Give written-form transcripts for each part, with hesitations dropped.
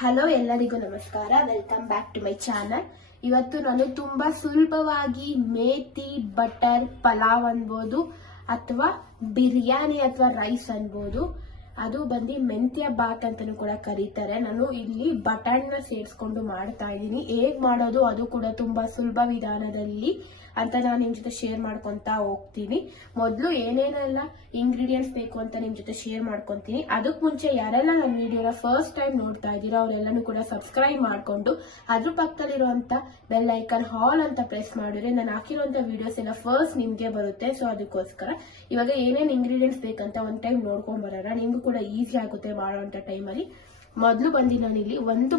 Hello, ಎಲ್ಲರಿಗೂ ನಮಸ್ಕಾರ. Welcome back to my channel. ಇವತ್ತು ನಾನು ತುಂಬಾ ಸುಲಭವಾಗಿ ಮೇಥಿ ಬಟರ್ ಪಲಾವ್ ಅನ್ಬೋದು ಅಥವಾ ಬಿರಿಯಾನಿ ಅಥವಾ ರೈಸ್ ಅನ್ಬೋದು, ಅದು ಬಂದು ಮೆಂತ್ಯ ಬಾತ್ ಅಂತಾನು ಕೂಡ ಕರೀತಾರೆ. ನಾನು ಇಲ್ಲಿ ಬಟಾಣಿನ ಸೇರಿಸ್ಕೊಂಡು ಮಾಡ್ತಾ ಇದ್ದೀನಿ. ಹೇಗ್ ಮಾಡೋದು ಅದು ಕೂಡ ತುಂಬಾ ಸುಲಭ ವಿಧಾನದಲ್ಲಿ ಅಂತ ನಾನು ನಿಮ್ ಜೊತೆ ಶೇರ್ ಮಾಡ್ಕೊಂತ ಹೋಗ್ತೀನಿ. ಮೊದಲು ಏನೇನೆಲ್ಲ ಇಂಗ್ರೀಡಿಯೆಂಟ್ಸ್ ಬೇಕು ಅಂತ ನಿಮ್ ಜೊತೆ ಶೇರ್ ಮಾಡ್ಕೊಂತೀನಿ. ಅದಕ್ಕೆ ಮುಂಚೆ ಯಾರೆಲ್ಲ ನನ್ನ ವಿಡಿಯೋನ ಫಸ್ಟ್ ಟೈಮ್ ನೋಡ್ತಾ ಇದ್ದೀರಾ ಅವರೆಲ್ಲನೂ ಕೂಡ ಸಬ್ಸ್ಕ್ರೈಬ್ ಮಾಡ್ಕೊಂಡು ಅದ್ರ ಪಕ್ಕದಲ್ಲಿರುವಂತ ಬೆಲ್ ಐಕನ್ ಹಾಲ್ ಅಂತ ಪ್ರೆಸ್ ಮಾಡಿದ್ರೆ ನಾನು ಹಾಕಿರುವಂತ ವಿಡಿಯೋಸ್ ಎಲ್ಲ ಫಸ್ಟ್ ನಿಮ್ಗೆ ಬರುತ್ತೆ. ಸೊ ಅದಕ್ಕೋಸ್ಕರ ಇವಾಗ ಏನೇನ್ ಇಂಗ್ರೀಡಿಯೆಂಟ್ಸ್ ಬೇಕಂತ ಒಂದ್ ಟೈಮ್ ನೋಡ್ಕೊಂಡ್ ಬರೋಣ. ನಿಮ್ಗೂ ಕೂಡ ಈಸಿ ಆಗುತ್ತೆ ಮಾಡುವಂತ ಟೈಮಲ್ಲಿ. ಮೊದಲು ಬಂದು ನಾನಿಲ್ಲಿ ಒಂದು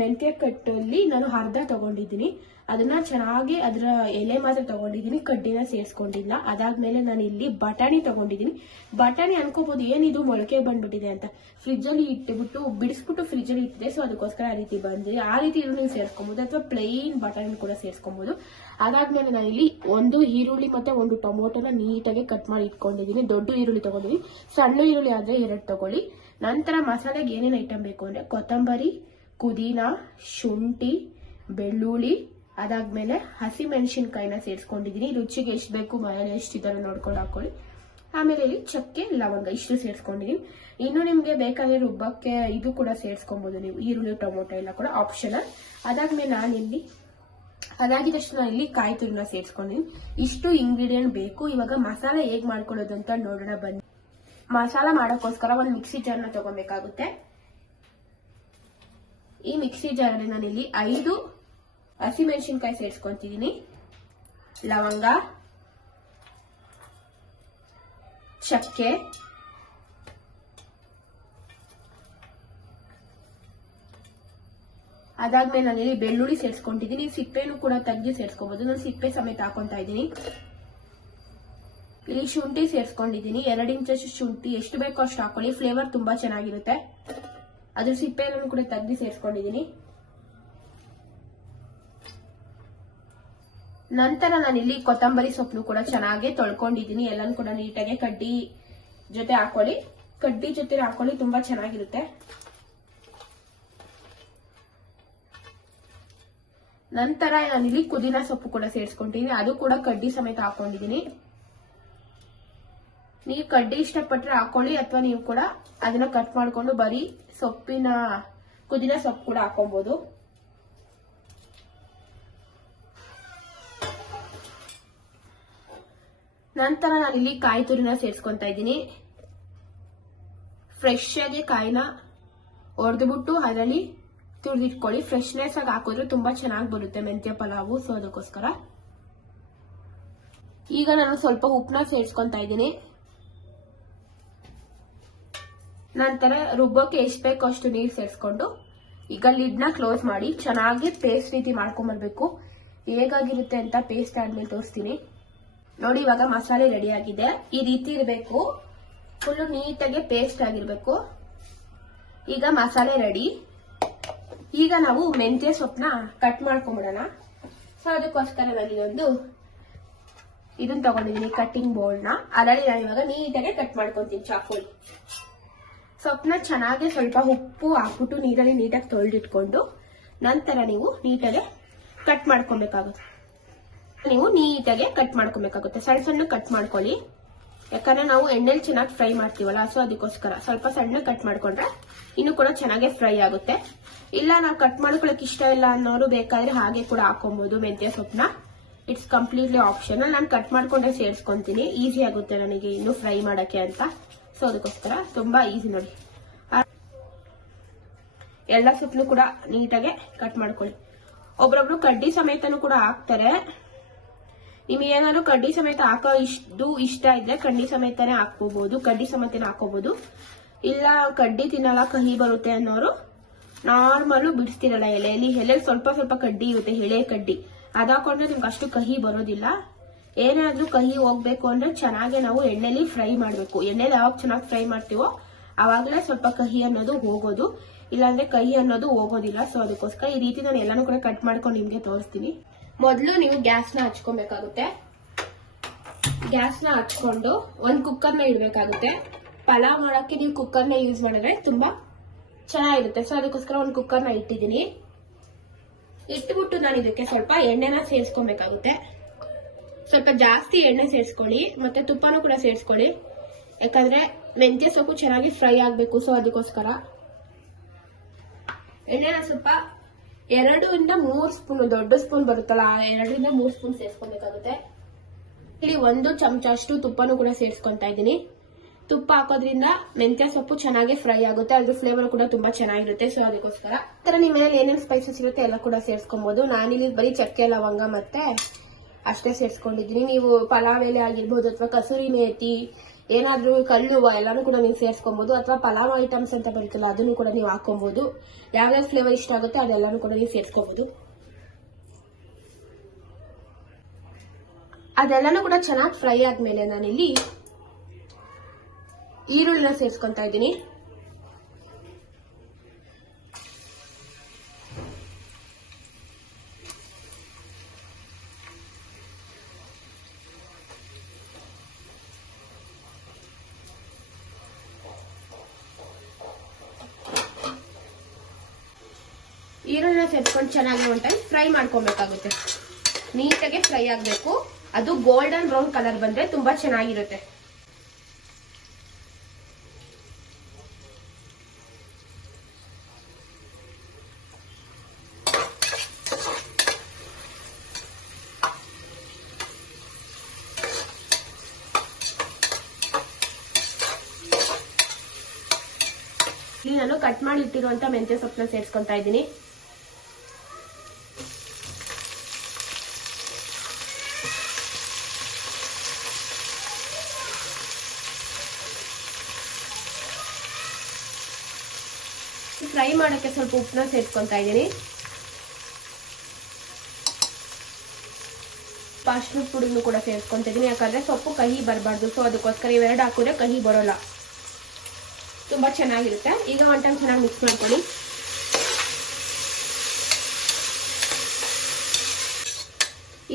ಮೆಂತ್ಯ ಕಟ್ಟಲ್ಲಿ ನಾನು ಅರ್ಧ ತಗೊಂಡಿದ್ದೀನಿ. ಅದನ್ನ ಚೆನ್ನಾಗಿ ಅದರ ಎಲೆ ಮಾತ್ರ ತಗೊಂಡಿದ್ದೀನಿ, ಕಡ್ಡಿನ ಸೇರಿಸ್ಕೊಂಡಿಲ್ಲ. ಅದಾದ್ಮೇಲೆ ನಾನು ಇಲ್ಲಿ ಬಟಾಣಿ ತಗೊಂಡಿದ್ದೀನಿ. ಬಟಾಣಿ ಅನ್ಕೋಬಹುದು ಏನಿದು ಮೊಳಕೆ ಬಂದ್ಬಿಟ್ಟಿದೆ ಅಂತ. ಫ್ರಿಜ್ ಅಲ್ಲಿ ಇಟ್ಬಿಟ್ಟು ಬಿಡಿಸ್ಬಿಟ್ಟು ಫ್ರಿಜ್ ಅಲ್ಲಿ ಇಟ್ಟಿದೆ, ಸೊ ಅದಕ್ಕೋಸ್ಕರ ಆ ರೀತಿ ಬಂದಿದೆ. ಆ ರೀತಿ ನೀವು ಸೇರಿಸ್ಕೊಬಹುದು ಅಥವಾ ಪ್ಲೈನ್ ಬಟಾಣಿ ಕೂಡ ಸೇರಿಸ್ಕೊಬಹುದು. ಅದಾದ್ಮೇಲೆ ನಾನು ಇಲ್ಲಿ ಒಂದು ಈರುಳ್ಳಿ ಮತ್ತೆ ಒಂದು ಟೊಮೊಟೊನ ನೀಟಾಗಿ ಕಟ್ ಮಾಡಿ ಇಟ್ಕೊಂಡಿದ್ದೀನಿ. ದೊಡ್ಡ ಈರುಳ್ಳಿ ತಗೊಂಡಿದ್ದೀನಿ, ಸಣ್ಣ ಈರುಳ್ಳಿ ಆದ್ರೆ 2 ತಗೊಳ್ಳಿ. ನಂತರ ಮಸಾಲೆಗೆ ಏನೇನು ಐಟಮ್ ಬೇಕು ಅಂದ್ರೆ ಕೊತ್ತಂಬರಿ, ಪುದೀನಾ, ಶುಂಠಿ, ಬೆಳ್ಳುಳ್ಳಿ, ಅದಾದ್ಮೇಲೆ ಹಸಿ ಮೆಣಸಿನಕಾಯಿನ ಸೇರಿಸ್ಕೊಂಡಿದ್ದೀನಿ. ರುಚಿಗೆ ಎಷ್ಟು ಬೇಕು ಮನೇಲಿ ಎಷ್ಟಿದಾರೆ ನೋಡ್ಕೊಂಡು ಹಾಕೊಳ್ಳಿ. ಆಮೇಲೆ ಇಲ್ಲಿ ಚಕ್ಕೆ, ಲವಂಗ ಇಷ್ಟು ಸೇರಿಸ್ಕೊಂಡಿದ್ದೀನಿ. ಇನ್ನು ನಿಮ್ಗೆ ಬೇಕಾದ್ರೆ ರುಬ್ಬಕ್ಕೆ ಇದು ಕೂಡ ಸೇರಿಸ್ಕೊಬಹುದು ನೀವು, ಈರುಳ್ಳಿ ಟೊಮೊಟೊ ಎಲ್ಲ ಕೂಡ ಆಪ್ಷನಲ್. ಅದಾದ್ಮೇಲೆ ನಾನಿಲ್ಲಿ ಅದಾಗಿದ ತಕ್ಷಣ ಇಲ್ಲಿ ಕಾಯಿ ತುರಿನ ಸೇರಿಸ್ಕೊಂಡಿದ್ದೀನಿ. ಇಷ್ಟು ಇಂಗ್ರೀಡಿಯೆಂಟ್ ಬೇಕು. ಇವಾಗ ಮಸಾಲೆ ಹೇಗ್ ಮಾಡ್ಕೊಳ್ಳೋದು ಅಂತ ನೋಡೋಣ ಬನ್ನಿ. ಮಸಾಲ ಮಾಡೋಕ್ಕೋಸ್ಕರ ಒಂದು ಮಿಕ್ಸಿ ಜಾರ್ನ ತಗೊಬೇಕಾಗುತ್ತೆ. ಈ ಮಿಕ್ಸಿ ಜಾರಲ್ಲಿ ನಾನಿಲ್ಲಿ 5 ಹಸಿಮೆಣಸಿನಕಾಯಿ ಸೇರಿಸ್ಕೊಂತಿದ್ದೀನಿ, ಲವಂಗ, ಚಕ್ಕೆ, ಅದಾದ್ಮೇಲೆ ನಾನಿಲ್ಲಿ ಬೆಳ್ಳುಳ್ಳಿ ಸೇರಿಸ್ಕೊಂಡಿದ್ದೀನಿ. ಸಿಪ್ಪೆನೂ ಕೂಡ ತೆಗೆದು ಸೇರಿಸ್ಕೋಬಹುದು, ನಾನು ಸಿಪ್ಪೆ ಸಮೇತ ಹಾಕೊಂತಾ ಇದ್ದೀನಿ. ಇಲ್ಲಿ ಶುಂಠಿ ಸೇರಿಸ್ಕೊಂಡಿದ್ದೀನಿ, 2 ಇಂಚಷ್ಟು ಶುಂಠಿ, ಎಷ್ಟು ಬೇಕೋ ಅಷ್ಟು ಹಾಕೊಳ್ಳಿ, ಫ್ಲೇವರ್ ತುಂಬಾ ಚೆನ್ನಾಗಿರುತ್ತೆ. ಅದ್ರ ಸಿಪ್ಪೆಯನ್ನು ಕೂಡ ತೆಗೆದು ಸೇರಿಸ್ಕೊಂಡಿದ್ದೀನಿ. ನಂತರ ನಾನಿಲ್ಲಿ ಕೊತ್ತಂಬರಿ ಸೊಪ್ಪು ಕೂಡ ಚೆನ್ನಾಗಿ ತೊಳ್ಕೊಂಡಿದ್ದೀನಿ. ಎಲ್ಲಾನು ಕೂಡ ನೀಟಾಗಿ ಕಡ್ಡಿ ಜೊತೆ ಹಾಕೊಳ್ಳಿ, ಕಡ್ಡಿ ಜೊತೆ ಹಾಕೊಳ್ಳಿ, ತುಂಬಾ ಚೆನ್ನಾಗಿರುತ್ತೆ. ನಂತರ ನಾನಿಲ್ಲಿ ಪುದೀನಾ ಸೊಪ್ಪು ಕೂಡ ಸೇರಿಸ್ಕೊಂಡಿದ್ದೀನಿ, ಅದು ಕೂಡ ಕಡ್ಡಿ ಸಮೇತ ಹಾಕೊಂಡಿದ್ದೀನಿ. ನೀವು ಕಡ್ಡಿ ಇಷ್ಟಪಟ್ರೆ ಹಾಕೊಳ್ಳಿ, ಅಥವಾ ನೀವು ಕೂಡ ಅದನ್ನ ಕಟ್ ಮಾಡ್ಕೊಂಡು ಬರೀ ಪುದೀನಾ ಸೊಪ್ಪು ಕೂಡ ಹಾಕೊಬಹುದು. ನಂತರ ನಾನಿಲ್ಲಿ ಕಾಯಿ ತುರಿನ ಸೇರಿಸ್ಕೊಂತ ಇದ್ದೀನಿ. ಫ್ರೆಶ್ ಆಗಿ ಕಾಯಿನ ಹೊಡೆದ್ಬಿಟ್ಟು ಅದರಲ್ಲಿ ತುರಿದಿಟ್ಕೊಳ್ಳಿ. ಫ್ರೆಶ್ನೆಸ್ ಆಗಿ ಹಾಕಿದ್ರೆ ತುಂಬಾ ಚೆನ್ನಾಗಿ ಬರುತ್ತೆ ಮೆಂತ್ಯ ಪಲಾವು, ಸೊ ಅದಕ್ಕೋಸ್ಕರ. ಈಗ ನಾನು ಸ್ವಲ್ಪ ಉಪ್ಪನ್ನ ಸೇರಿಸ್ಕೊಂತ ಇದ್ದೀನಿ. ನಂತರ ರುಬ್ಬೋಕೆ ಎಷ್ಟು ಬೇಕೋ ಅಷ್ಟು ನೀರು ಸೇರಿಸ್ಕೊಂಡು ಈಗ ಲಿಡ್ನ ಕ್ಲೋಸ್ ಮಾಡಿ ಚೆನ್ನಾಗಿ ಪೇಸ್ಟ್ ರೀತಿ ಮಾಡ್ಕೊಂಡ್ಬರ್ಬೇಕು. ಹೇಗಾಗಿರುತ್ತೆ ಅಂತ ಪೇಸ್ಟ್ ಆದ್ಮೇಲೆ ತೋರಿಸ್ತೀನಿ ನೋಡಿ. ಇವಾಗ ಮಸಾಲೆ ರೆಡಿ ಆಗಿದೆ, ಈ ರೀತಿ ಇರಬೇಕು, ಫುಲ್ ನೀಟಾಗಿ ಪೇಸ್ಟ್ ಆಗಿರ್ಬೇಕು. ಈಗ ಮಸಾಲೆ ರೆಡಿ. ಈಗ ನಾವು ಮೆಂತ್ಯ ಸೊಪ್ಪನ್ನ ಕಟ್ ಮಾಡ್ಕೊಂಡ್ಬಿಡೋಣ. ಸೊ ಅದಕ್ಕೋಸ್ಕರ ನಾನು ಇದನ್ನ ತಗೊಂಡಿದ್ದೀನಿ, ಕಟ್ಟಿಂಗ್ ಬೋಲ್ಡ್ನ. ಅದರಲ್ಲಿ ನಾನು ಇವಾಗ ನೀಟಾಗಿ ಕಟ್ ಮಾಡ್ಕೊಂತೀನಿ ಚಾಕುಲಿ. ಸೊಪ್ಪನ್ನ ಚೆನ್ನಾಗಿ ಸ್ವಲ್ಪ ಉಪ್ಪು ಹಾಕ್ಬಿಟ್ಟು ನೀರಲ್ಲಿ ನೀಟಾಗಿ ತೊಳೆದಿಟ್ಕೊಂಡು ನಂತರ ನೀವು ನೀಟಾಗಿ ಕಟ್ ಮಾಡ್ಕೊಬೇಕಾಗುತ್ತೆ. ಸಣ್ಣ ಸಣ್ಣ ಕಟ್ ಮಾಡ್ಕೊಳ್ಳಿ, ಯಾಕಂದ್ರೆ ನಾವು ಎಣ್ಣೆಲಿ ಚೆನ್ನಾಗಿ ಫ್ರೈ ಮಾಡ್ತೀವಲ್ಲ, ಸೊ ಅದಕ್ಕೋಸ್ಕರ ಸ್ವಲ್ಪ ಸಣ್ಣ ಕಟ್ ಮಾಡ್ಕೊಂಡ್ರೆ ಇನ್ನು ಕೂಡ ಚೆನ್ನಾಗಿ ಫ್ರೈ ಆಗುತ್ತೆ. ಇಲ್ಲ ನಾವು ಕಟ್ ಮಾಡ್ಕೊಳಕ್ ಇಷ್ಟ ಇಲ್ಲ ಅನ್ನೋರು ಬೇಕಾದ್ರೆ ಹಾಗೆ ಕೂಡ ಹಾಕೊಬಹುದು ಮೆಂತ್ಯ ಸೊಪ್ಪನ್ನ. It's completely optional. ನಾನು ಕಟ್ ಮಾಡ್ಕೊಂಡೆ ಸೇರಿಸ್ಕೊಂತೀನಿ, ಈಸಿ ಆಗುತ್ತೆ ನನಗೆ ಇನ್ನು ಫ್ರೈ ಮಾಡಕ್ಕೆ ಅಂತ. ಸೊ ಅದಕ್ಕೋಸ್ಕರ ತುಂಬಾ ಈಸಿ ನೋಡಿ. ಎಲ್ಲ ಸೊಪ್ಪನ್ನು ಕೂಡ ನೀಟಾಗಿ ಕಟ್ ಮಾಡ್ಕೊಳ್ಳಿ. ಒಬ್ರೊಬ್ರು ಕಡ್ಡಿ ಸಮೇತನೂ ಕೂಡ ಹಾಕ್ತಾರೆ. ನಿಮ್ಗೆ ಏನಾದ್ರು ಕಡ್ಡಿ ಸಮೇತ ಹಾಕೋ ಇಷ್ಟ ಇದ್ರೆ ಕಡ್ಡಿ ಸಮೇತನೇ ಹಾಕೋಬಹುದು, ಕಡ್ಡಿ ಸಮೇತನೇ ಹಾಕೋಬಹುದು. ಇಲ್ಲ ಕಡ್ಡಿ ತಿನ್ನಲ್ಲ, ಕಹಿ ಬರುತ್ತೆ ಅನ್ನೋರು ನಾರ್ಮಲ್ ಬಿಡಿಸ್ತಿರಲ್ಲ ಎಲೆಯಲ್ಲಿ ಸ್ವಲ್ಪ ಸ್ವಲ್ಪ ಕಡ್ಡಿ ಇರುತ್ತೆ, ಎಳೆ ಕಡ್ಡಿ, ಅದ್ ಹಾಕೊಂಡ್ರೆ ನಿಮ್ಗೆ ಅಷ್ಟು ಕಹಿ ಬರೋದಿಲ್ಲ. ಏನಾದ್ರೂ ಕಹಿ ಹೋಗ್ಬೇಕು ಅಂದ್ರೆ ಚೆನ್ನಾಗಿ ನಾವು ಎಣ್ಣೆಲಿ ಫ್ರೈ ಮಾಡ್ಬೇಕು. ಎಣ್ಣೆಲಿ ಯಾವಾಗ ಚೆನ್ನಾಗಿ ಫ್ರೈ ಮಾಡ್ತೀವೋ ಅವಾಗಲೇ ಸ್ವಲ್ಪ ಕಹಿ ಅನ್ನೋದು ಹೋಗೋದು, ಇಲ್ಲಾಂದ್ರೆ ಕಹಿ ಅನ್ನೋದು ಹೋಗೋದಿಲ್ಲ. ಸೊ ಅದಕ್ಕೋಸ್ಕರ ಈ ರೀತಿ ನಾನು ಎಲ್ಲಾನು ಕೂಡ ಕಟ್ ಮಾಡ್ಕೊಂಡು ನಿಮ್ಗೆ ತೋರಿಸ್ತೀನಿ. ಮೊದಲು ನೀವು ಗ್ಯಾಸ್ನ ಹಚ್ಕೊಬೇಕಾಗುತ್ತೆ. ಗ್ಯಾಸ್ನ ಹಚ್ಕೊಂಡು ಒಂದು ಕುಕ್ಕರ್ನ ಇಡಬೇಕಾಗುತ್ತೆ. ಪಲಾವ್ ಮಾಡಕ್ಕೆ ನೀವು ಕುಕ್ಕರ್ನ ಯೂಸ್ ಮಾಡಿದ್ರೆ ತುಂಬಾ ಚೆನ್ನಾಗಿರುತ್ತೆ. ಸೊ ಅದಕ್ಕೋಸ್ಕರ ಒಂದು ಕುಕ್ಕರ್ನ ಇಟ್ಟಿದ್ದೀನಿ. ಇಟ್ಬಿಟ್ಟು ನಾನು ಇದಕ್ಕೆ ಸ್ವಲ್ಪ ಎಣ್ಣೆನ ಸೇರಿಸ್ಕೊಬೇಕಾಗುತ್ತೆ. ಸ್ವಲ್ಪ ಜಾಸ್ತಿ ಎಣ್ಣೆ ಸೇರಿಸ್ಕೊಳ್ಳಿ, ಮತ್ತೆ ತುಪ್ಪನೂ ಕೂಡ ಸೇರಿಸ್ಕೊಳ್ಳಿ, ಯಾಕಂದ್ರೆ ಮೆಂತ್ಯ ಸೊಪ್ಪು ಚೆನ್ನಾಗಿ ಫ್ರೈ ಆಗಬೇಕು. ಸೊ ಅದಕ್ಕೋಸ್ಕರ ಎಣ್ಣೆನ ಸ್ವಲ್ಪ 2 ಇಂದ 3 ಸ್ಪೂನ್, ದೊಡ್ಡ ಸ್ಪೂನ್ ಬರುತ್ತಲ್ಲ 2 ಇಂದ 3 ಸ್ಪೂನ್ ಸೇರಿಸ್ಕೊಬೇಕಾಗುತ್ತೆ. ಇಲ್ಲಿ 1 ಚಮಚ ಅಷ್ಟು ತುಪ್ಪನೂ ಕೂಡ ಸೇರಿಸ್ಕೊಂತಾ ಇದ್ದೀನಿ. ತುಪ್ಪ ಹಾಕೋದ್ರಿಂದ ಮೆಂತ್ಯ ಸೊಪ್ಪು ಚೆನ್ನಾಗಿ ಫ್ರೈ ಆಗುತ್ತೆ, ಅದ್ರ ಫ್ಲೇವರ್ ಕೂಡ ತುಂಬಾ ಚೆನ್ನಾಗಿರುತ್ತೆ. ಸೊ ಅದಕ್ಕೋಸ್ಕರ ನಿಮ್ಮ ಮನೇಲಿ ಏನೇನು ಸ್ಪೈಸಸ್ ಇರುತ್ತೆ ಎಲ್ಲ ಕೂಡ ಸೇರಿಸ್ಕೊಬಹುದು. ನಾನಿಲ್ಲಿ ಬರೀ ಚಕ್ಕೆ ಲವಂಗ ಮತ್ತೆ ಅಷ್ಟೇ ಸೇರಿಸ್ಕೊಂಡಿದ್ದೀನಿ. ನೀವು ಪಲಾವ್ ಎಲೆ ಆಗಿರ್ಬೋದು ಅಥವಾ ಕಸೂರಿ ಮೇಥಿ ಏನಾದ್ರೂ ಕಳ್ಳುವ ಎಲ್ಲಾನು ಕೂಡ ನೀವು ಸೇರಿಸ್ಕೊಬಹುದು, ಅಥವಾ ಪಲಾವ್ ಐಟಮ್ಸ್ ಅಂತ ಬರುತ್ತಲ್ಲ ಅದನ್ನು ಕೂಡ ನೀವು ಹಾಕೊಬಹುದು. ಯಾವ್ಯಾವ ಫ್ಲೇವರ್ ಇಷ್ಟ ಆಗುತ್ತೆ ಅದೆಲ್ಲಾನು ಕೂಡ ನೀವು ಸೇರಿಸ್ಕೋಬಹುದು. ಅದೆಲ್ಲಾನು ಕೂಡ ಚೆನ್ನಾಗಿ ಫ್ರೈ ಆದ್ಮೇಲೆ ನಾನಿಲ್ಲಿ ಈರುಳ್ಳಿನ ಸೇರಿಸ್ಕೊಂತಾ ಇದ್ದೀನಿ. ಈರುಳ್ಳಿನ ಸೇರಿಸ್ಕೊಂಡು ಚೆನ್ನಾಗಿ ಒಂದು ಟೈಮ್ ಫ್ರೈ ಮಾಡ್ಕೊಬೇಕಾಗುತ್ತೆ. ನೀಟಾಗಿ ಫ್ರೈ ಆಗಬೇಕು, ಅದು ಗೋಲ್ಡನ್ ಬ್ರೌನ್ ಕಲರ್ ಬಂದ್ರೆ ತುಂಬಾ ಚೆನ್ನಾಗಿರುತ್ತೆ. ಇಲ್ಲಿ ನಾನು ಕಟ್ ಮಾಡಿ ಇಟ್ಟಿರುವಂತ ಮೆಂತ್ಯ ಸೊಪ್ಪನ್ನ ಸೇರಿಸ್ಕೊಂತಾ ಇದ್ದೀನಿ. ಫ್ರೈ ಮಾಡಕ್ಕೆ ಸ್ವಲ್ಪ ಉಪ್ಪನ್ನ ಸೇರಿಸ್ಕೊಂತಾ ಇದ್ದೀನಿ. ಅರಿಶಿನ ಪುಡಿನೂ ಕೂಡ ಸೇರಿಸ್ಕೊಂತ ಇದ್ದೀನಿ, ಯಾಕಂದ್ರೆ ಸೊಪ್ಪು ಕಹಿ ಬರಬಾರ್ದು. ಸೊ ಅದಕ್ಕೋಸ್ಕರ ಇವೆರಡು ಹಾಕಿದ್ರೆ ಕಹಿ ಬರೋಲ್ಲ, ತುಂಬಾ ಚೆನ್ನಾಗಿರುತ್ತೆ. ಈಗ ಒಂದು ಟೈಮ್ ಚೆನ್ನಾಗಿ ಮಿಕ್ಸ್ ಮಾಡ್ಕೊಳ್ಳಿ.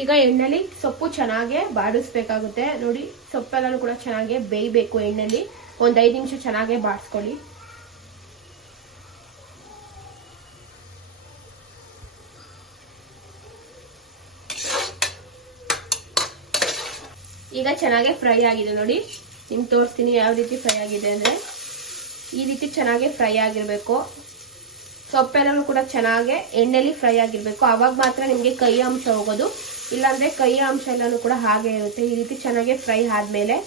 ಈಗ ಎಣ್ಣೆಲಿ ಸೊಪ್ಪು ಚೆನ್ನಾಗಿ ಬಾಡಿಸ್ಬೇಕಾಗುತ್ತೆ. ನೋಡಿ, ಸೊಪ್ಪೆಲ್ಲೂ ಕೂಡ ಚೆನ್ನಾಗಿ ಬೇಯಬೇಕು ಎಣ್ಣೆಲಿ. ಒಂದು 5 ನಿಮಿಷ ಚೆನ್ನಾಗಿ ಬಾಡಿಸ್ಕೊಳ್ಳಿ. ಈಗ ಚೆನ್ನಾಗಿ ಫ್ರೈ ಆಗಿದೆ ನೋಡಿ, ನಿಮ್ಗೆ ತೋರಿಸ್ತೀನಿ ಯಾವ ರೀತಿ ಫ್ರೈ ಆಗಿದೆ ಅಂದ್ರೆ. ಈ ರೀತಿ ಚೆನ್ನಾಗಿ ಫ್ರೈ ಆಗಿರ್ಬೇಕು. ಸೊಪ್ಪೆಲ್ಲೂ ಕೂಡ ಚೆನ್ನಾಗಿ ಎಣ್ಣೆಲಿ ಫ್ರೈ ಆಗಿರ್ಬೇಕು, ಅವಾಗ ಮಾತ್ರ ನಿಮ್ಗೆ ಕೈ ಅಂಶ ಹೋಗೋದು, ಇಲ್ಲಾಂದ್ರೆ ಕೈ ಅಂಶ ಎಲ್ಲಾನು ಕೂಡ ಹಾಗೆ ಇರುತ್ತೆ. ಈ ರೀತಿ ಚೆನ್ನಾಗಿ ಫ್ರೈ ಆದ್ಮೇಲೆ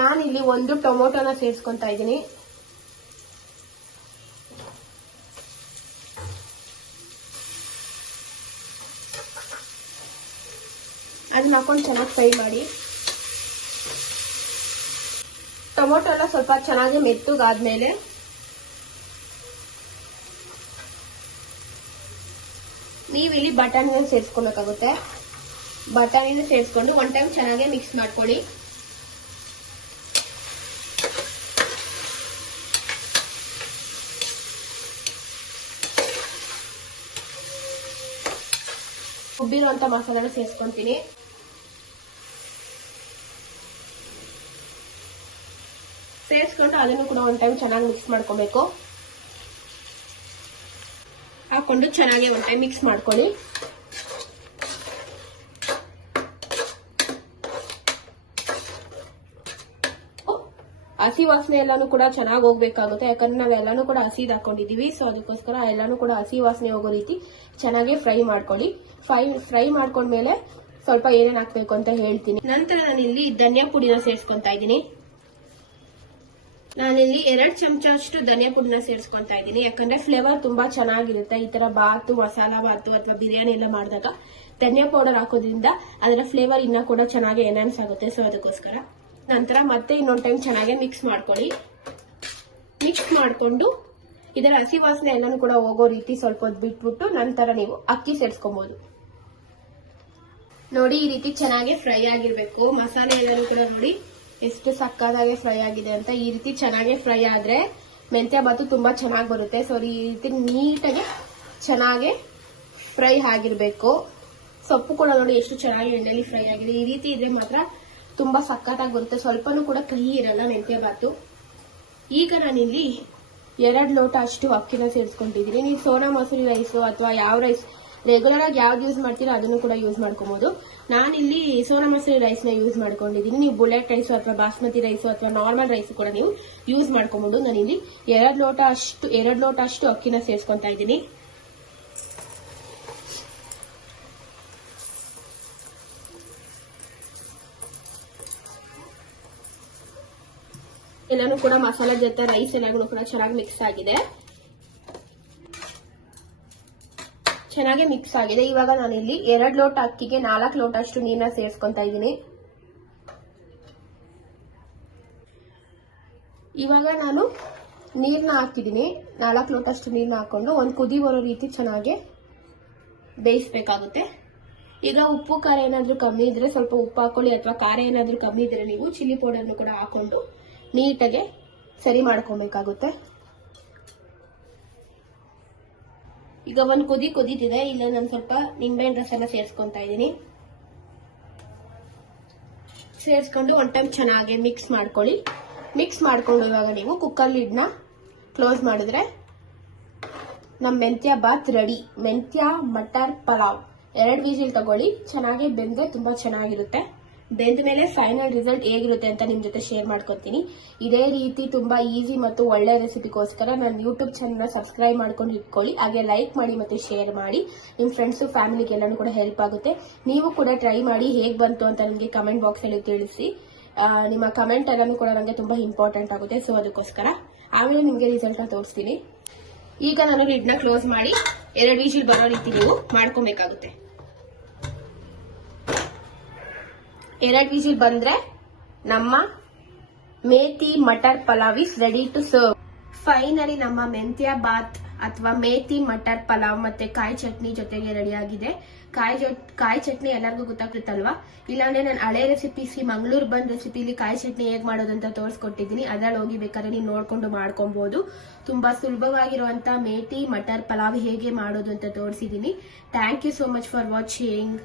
ನಾನಿಲ್ಲಿ 1 ಟೊಮೊಟೊನ ಸೇರಿಸ್ಕೊಂತಾ ಇದ್ದೀನಿ. ಅದನ್ನ ಹಾಕೊಂಡು ಚೆನ್ನಾಗಿ ಫ್ರೈ ಮಾಡಿ. ಟೊಮೊಟೊ ಎಲ್ಲ ಸ್ವಲ್ಪ ಚೆನ್ನಾಗಿ ಮೆತ್ತಗಾದ್ಮೇಲೆ ನೀವಿಲ್ಲಿ ಬಟಾಣಿನ ಸೇರಿಸ್ಕೊಬೇಕಾಗುತ್ತೆ. ಬಟಾಣಿನ ಸೇರಿಸ್ಕೊಂಡು ಒಂದು ಟೈಮ್ ಚೆನ್ನಾಗಿ ಮಿಕ್ಸ್ ಮಾಡ್ಕೊಳ್ಳಿ. ರುಬ್ಬಿರುವಂತ ಮಸಾಲೆನ ಸೇರಿಸ್ಕೊಂತೀನಿ. ಸೇರಿಸ್ಕೊಂಡು ಅದನ್ನು ಕೂಡ ಒಂದು ಟೈಮ್ ಚೆನ್ನಾಗಿ ಮಿಕ್ಸ್ ಮಾಡ್ಕೋಬೇಕು. ಹಾಕೊಂಡು ಚೆನ್ನಾಗಿ ಒಂದು ಟೈಮ್ ಮಿಕ್ಸ್ ಮಾಡ್ಕೊಳ್ಳಿ. ಹಸಿ ವಾಸನೆ ಎಲ್ಲಾನು ಕೂಡ ಚೆನ್ನಾಗಿ ಹೋಗ್ಬೇಕಾಗುತ್ತೆ, ಯಾಕಂದ್ರೆ ನಾವೆಲ್ಲಾನು ಕೂಡ ಹಸಿದ್ ಹಾಕೊಂಡಿದೀವಿ. ಸೊ ಅದಕ್ಕೋಸ್ಕರ ಎಲ್ಲಾನು ಕೂಡ ಹಸಿ ವಾಸನೆ ಹೋಗೋ ರೀತಿ ಚೆನ್ನಾಗಿ ಫ್ರೈ ಮಾಡ್ಕೊಳ್ಳಿ. ಫ್ರೈ ಮಾಡ್ಕೊಂಡ್ಮೇಲೆ ಸ್ವಲ್ಪ ಏನೇನ್ ಹಾಕ್ಬೇಕು ಅಂತ ಹೇಳ್ತೀನಿ. ನಂತರ ನಾನಿಲ್ಲಿ ಧನಿಯಾ ಪುಡಿನ ಸೇರಿಸ್ಕೊಂತಾ ಇದ್ದೀನಿ. ನಾನಿಲ್ಲಿ 2 ಚಮಚ ಅಷ್ಟು ಧನಿಯಾ ಪುಡಿನ ಸೇರಿಸ್ಕೊಂತಾ ಇದ್ದೀನಿ, ಯಾಕಂದ್ರೆ ಫ್ಲೇವರ್ ತುಂಬಾ ಚೆನ್ನಾಗಿರುತ್ತೆ. ಈ ತರ ಬಾತು, ಮಸಾಲಾ ಬಾತು ಅಥವಾ ಬಿರಿಯಾನಿ ಎಲ್ಲ ಮಾಡಿದಾಗ ಧನಿಯಾ ಪೌಡರ್ ಹಾಕೋದ್ರಿಂದ ಅದರ ಫ್ಲೇವರ್ ಇನ್ನ ಕೂಡ ಚೆನ್ನಾಗಿ ಎನ್ಹಾನ್ಸ್ ಆಗುತ್ತೆ. ಸೊ ಅದಕ್ಕೋಸ್ಕರ ನಂತರ ಮತ್ತೆ ಇನ್ನೊಂದು ಟೈಮ್ ಚೆನ್ನಾಗಿ ಮಿಕ್ಸ್ ಮಾಡ್ಕೊಳ್ಳಿ. ಮಿಕ್ಸ್ ಮಾಡ್ಕೊಂಡು ಇದರ ಹಸಿ ವಾಸನೆ ಎಲ್ಲಾನು ಕೂಡ ಹೋಗೋ ರೀತಿ ಸ್ವಲ್ಪ ಹೊತ್ತು ಬಿಟ್ಬಿಟ್ಟು ನಂತರ ನೀವು ಅಕ್ಕಿ ಸೇರಿಸ್ಕೊಬಹುದು. ನೋಡಿ, ಈ ರೀತಿ ಚೆನ್ನಾಗಿ ಫ್ರೈ ಆಗಿರ್ಬೇಕು. ಮಸಾಲೆ ಎಲ್ಲರೂ ಕೂಡ ನೋಡಿ ಎಷ್ಟು ಸಕ್ಕದಾಗಿ ಫ್ರೈ ಆಗಿದೆ ಅಂತ. ಈ ರೀತಿ ಚೆನ್ನಾಗಿ ಫ್ರೈ ಆದ್ರೆ ಮೆಂತ್ಯ ಬಾತು ತುಂಬಾ ಚೆನ್ನಾಗಿ ಬರುತ್ತೆ. ಸೊ ಈ ರೀತಿ ನೀಟಾಗಿ ಚೆನ್ನಾಗಿ ಫ್ರೈ ಆಗಿರ್ಬೇಕು. ಸೊಪ್ಪು ಕೂಡ ನೋಡಿ ಎಷ್ಟು ಚೆನ್ನಾಗಿ ಎಣ್ಣೆಲಿ ಫ್ರೈ ಆಗಿದೆ. ಈ ರೀತಿ ಇದ್ರೆ ಮಾತ್ರ ತುಂಬಾ ಸಖತ್ತಾಗಿ ಬರುತ್ತೆ, ಸ್ವಲ್ಪನೂ ಕೂಡ ಕಹಿ ಇರಲ್ಲ ಮೆಂತ್ಯ ಬಾತು. ಈಗ ನಾನಿಲ್ಲಿ 2 ಲೋಟ ಅಷ್ಟು ಅಕ್ಕಿನ ಸೇರಿಸ್ಕೊಂಡಿದ್ದೀನಿ. ನೀವು ಸೋನಾ ಮಸೂರಿ ರೈಸು ಅಥವಾ ಯಾವ ರೈಸ್ ರೆಗ್ಯುಲರ್ ಆಗಿ ಯಾವ್ದು ಯೂಸ್ ಮಾಡ್ತೀರಾ ಅದನ್ನು ಕೂಡ ಯೂಸ್ ಮಾಡ್ಕೊಬಹುದು. ನಾನಿಲ್ಲಿ ಸೋನಾ ಮಸೂರಿ ರೈಸ್ ನ ಯೂಸ್ ಮಾಡ್ಕೊಂಡಿದ್ದೀನಿ. ನೀವು ಬುಲೆಟ್ ರೈಸು ಅಥವಾ ಬಾಸ್ಮತಿ ರೈಸು ಅಥವಾ ನಾರ್ಮಲ್ ರೈಸ್ ಕೂಡ ನೀವು ಯೂಸ್ ಮಾಡ್ಕೊಬಹುದು. ನಾನಿಲ್ಲಿ 2 ಲೋಟ ಅಷ್ಟು ಅಕ್ಕಿನ ಸೇರಿಸ್ಕೊಂತಾ ಇದ್ದೀನಿ. ಎಲ್ಲಾನು ಕೂಡ ಮಸಾಲೆ ಜೊತೆ ರೈಸ್ ಎಲ್ಲಾನು ಕೂಡ ಚೆನ್ನಾಗಿ ಮಿಕ್ಸ್ ಆಗಿದೆ. ಇವಾಗ ನಾನಿಲ್ಲಿ 2 ಲೋಟ ಅಕ್ಕಿಗೆ 4 ಲೋಟ ಅಷ್ಟು ನೀರನ್ನ ಸೇರಿಸ್ಕೊಂತಾ ಇದ್ದೀನಿ. ಇವಾಗ ನಾನು ನೀರ್ನ ಹಾಕಿದ್ದೀನಿ. 4 ಲೋಟ ಅಷ್ಟು ನೀರ್ನ ಹಾಕೊಂಡು ಒಂದು ಕುದಿ ಬರೋ ರೀತಿ ಚೆನ್ನಾಗಿ ಬೇಯಿಸ್ಬೇಕಾಗುತ್ತೆ. ಈಗ ಉಪ್ಪು ಖಾರ ಏನಾದ್ರೂ ಕಮ್ಮಿ ಇದ್ರೆ ಸ್ವಲ್ಪ ಉಪ್ಪು ಹಾಕೊಳ್ಳಿ, ಅಥವಾ ಖಾರ ಏನಾದ್ರೂ ಕಮ್ಮಿ ಇದ್ರೆ ನೀವು ಚಿಲ್ಲಿ ಪೌಡರ್ನು ಕೂಡ ಹಾಕೊಂಡು ನೀಟಾಗಿ ಸರಿ ಮಾಡ್ಕೊಬೇಕಾಗುತ್ತೆ. ಈಗ ಒಂದು ಕುದೀತಿದೆ. ಇಲ್ಲ ನಾನು ಸ್ವಲ್ಪ ನಿಂಬೆಹಣ್ಣು ರಸನ ಸೇರಿಸ್ಕೊಂತಾ ಇದ್ದೀನಿ. ಸೇರಿಸ್ಕೊಂಡು ಒನ್ ಟೈಮ್ ಚೆನ್ನಾಗಿ ಮಿಕ್ಸ್ ಮಾಡ್ಕೊಳ್ಳಿ. ಮಿಕ್ಸ್ ಮಾಡ್ಕೊಂಡು ಇವಾಗ ನೀವು ಕುಕ್ಕರ್ ಲಿಡ್ನ ಕ್ಲೋಸ್ ಮಾಡಿದ್ರೆ ನಮ್ಮ ಮೆಂತ್ಯ ಬಾತ್ ರೆಡಿ. ಮೆಂತ್ಯ ಮಟರ್ ಪಲಾವ್ 2 ವಿಸಿಲ್ ತಗೊಳ್ಳಿ. ಚೆನ್ನಾಗಿ ಬೆಂದ್ರೆ ತುಂಬಾ ಚೆನ್ನಾಗಿರುತ್ತೆ. ಬೆಂದ ಮೇಲೆ ಫೈನಲ್ ರಿಸಲ್ಟ್ ಹೇಗಿರುತ್ತೆ ಅಂತ ನಿಮ್ ಜೊತೆ ಶೇರ್ ಮಾಡ್ಕೊತೀನಿ. ಇದೇ ರೀತಿ ತುಂಬಾ ಈಸಿ ಮತ್ತು ಒಳ್ಳೆ ರೆಸಿಪಿಗೋಸ್ಕರ ನನ್ನ ಯೂಟ್ಯೂಬ್ ಚಾನಲ್ ಸಬ್ಸ್ಕ್ರೈಬ್ ಮಾಡ್ಕೊಂಡು ಇಟ್ಕೊಳ್ಳಿ. ಹಾಗೆ ಲೈಕ್ ಮಾಡಿ ಮತ್ತೆ ಶೇರ್ ಮಾಡಿ. ನಿಮ್ ಫ್ರೆಂಡ್ಸ್ ಫ್ಯಾಮಿಲಿಗೆ ಎಲ್ಲಾನು ಕೂಡ ಹೆಲ್ಪ್ ಆಗುತ್ತೆ. ನೀವು ಕೂಡ ಟ್ರೈ ಮಾಡಿ ಹೇಗ್ ಬಂತು ಅಂತ ನನಗೆ ಕಮೆಂಟ್ ಬಾಕ್ಸ್ ಅಲ್ಲಿ ತಿಳಿಸಿ. ನಿಮ್ಮ ಕಮೆಂಟ್ ಎಲ್ಲಾನು ಕೂಡ ನನಗೆ ತುಂಬಾ ಇಂಪಾರ್ಟೆಂಟ್ ಆಗುತ್ತೆ. ಸೊ ಅದಕ್ಕೋಸ್ಕರ ಆಮೇಲೆ ನಿಮ್ಗೆ ರಿಸಲ್ಟ್ ನ ತೋರಿಸ್ತೀನಿ. ಈಗ ನಾನು ಲಿಡ್ನ ಕ್ಲೋಸ್ ಮಾಡಿ 2 ವಿಸಿಲ್ ಬರೋ ರೀತಿ ನೀವು ಮಾಡ್ಕೊಬೇಕಾಗುತ್ತೆ. 2 ವಿಸಿಲ್ ಬಂದ್ರೆ ನಮ್ಮ methi matar pulao is ready to serve. Finally ನಮ್ಮ ಮೆಂತ್ಯ ಬಾತ್ ಅಥವಾ ಮೇಥಿ ಮಟರ್ ಪಲಾವ್ ಮತ್ತೆ ಕಾಯಿ ಚಟ್ನಿ ಜೊತೆಗೆ ರೆಡಿ ಆಗಿದೆ. ಕಾಯಿ ಚಟ್ನಿ ಎಲ್ಲರಿಗೂ ಗೊತ್ತಾಗ್ತಿತ್ತಲ್ವಾ? ಇಲ್ಲಾಂದ್ರೆ ನಾನು ಹಳೆ ರೆಸಿಪಿ ಮಂಗಳೂರು ಬಂದ್ ರೆಸಿಪಿಲಿ ಕಾಯಿ ಚಟ್ನಿ ಹೇಗ್ ಮಾಡೋದು ಅಂತ ತೋರಿಸ್ಕೊಟ್ಟಿದ್ದೀನಿ. ಅದ್ರಲ್ಲಿ ಹೋಗಿ ಬೇಕಾದ್ರೆ ನೀವು ನೋಡ್ಕೊಂಡು ಮಾಡ್ಕೊಬಹುದು. ತುಂಬಾ ಸುಲಭವಾಗಿರುವಂತ ಮೇಥಿ ಮಟರ್ ಪಲಾವ್ ಹೇಗೆ ಮಾಡೋದು ಅಂತ ತೋರಿಸಿದ್ದೀನಿ. Thank you so much for watching.